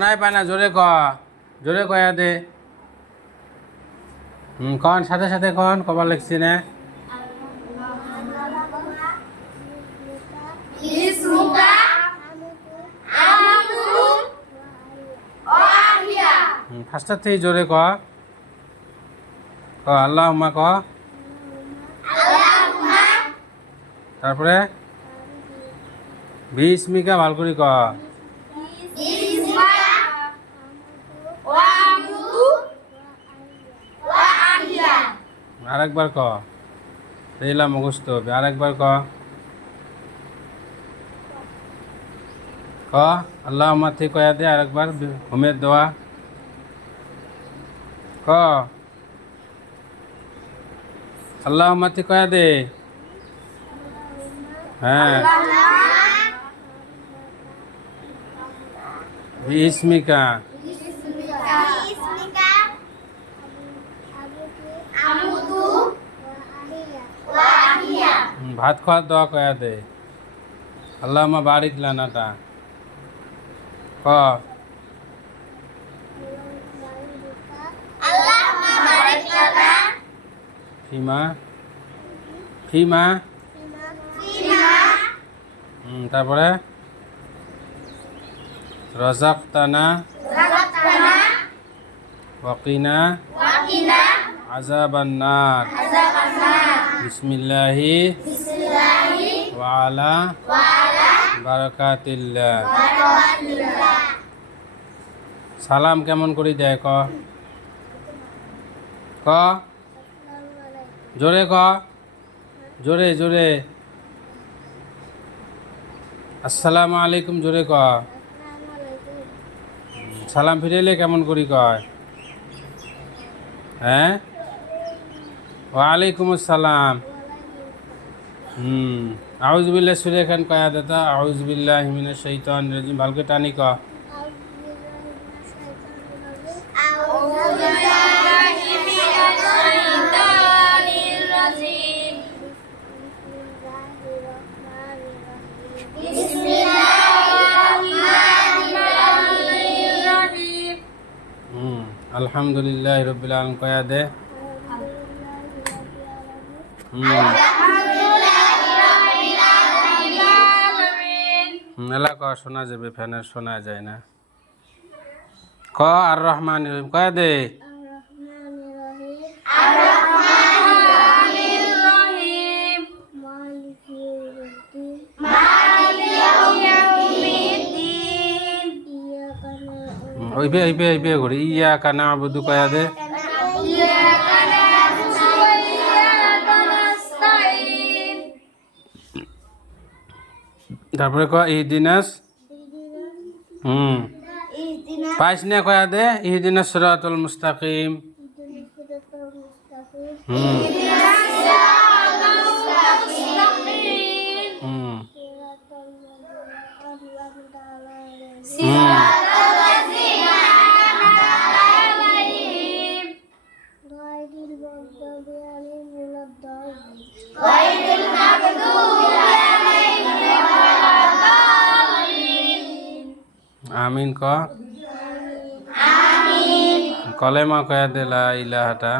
নাই পায় না, জোরে কয়া দে। কন সাথে সাথে কন, কবার লিখছি না। ফার্স্টার থেকে জোরে ক আল্লাহুম্মা ক, তারপরে বিস্মিকা ভাল করে ক। আরেকবার ক, এইলা মুখস্থ হবে। আরেকবার ক আল্লাহুম্মা থেকে কয়া দে। আরেকবার ঘুমের দোয়া ক আল্লাহুম্মা থেকে কয়া দে। হ্যাঁ, বিস্মিকা। ভাত খাওয়ার দোয়া কয়া দে। আল্লাহুম্মা বারিক লানাটা ক ফিমা ফিমা। তারপরে রাযাকতানা ওয়াকিনা আযাবান নার। বিসমিল্লাহি ওয়া আলা বারাকাতিল্লাহ। সালাম কেমন করে দেয় ক জোরে ক, জোরে জোরে। আসসালামু আলাইকুম জোরে ক। সালাম ফিরাইলে কেমন করি কয়? হ্যাঁ, ওয়ালাইকুম আসসালাম। আউযুবিল্লাহ সুরে খান কয়া দাদা। আউযুবিল্লাহি মিনাশ শাইতানির রাজিম। ভালকে টানি ক। আলহামদুলিল্লাহ রাব্বিল আলামিন কয়া দে। এলা ক, শোনা যাবে, ফ্যানের শোনা যায় না। ক আর রহমান রহিম কয়া দে। ওইবে ঘুরে ইয়াকা না'বুদু কয়া দে। তারপরে ক ইহদিনাস। পাইস না কয়া দে ইহদিনাস সিরাতাল মুস্তাকিম। আমিন ক। কলেমা কয়া দে লা ইলাহাটা।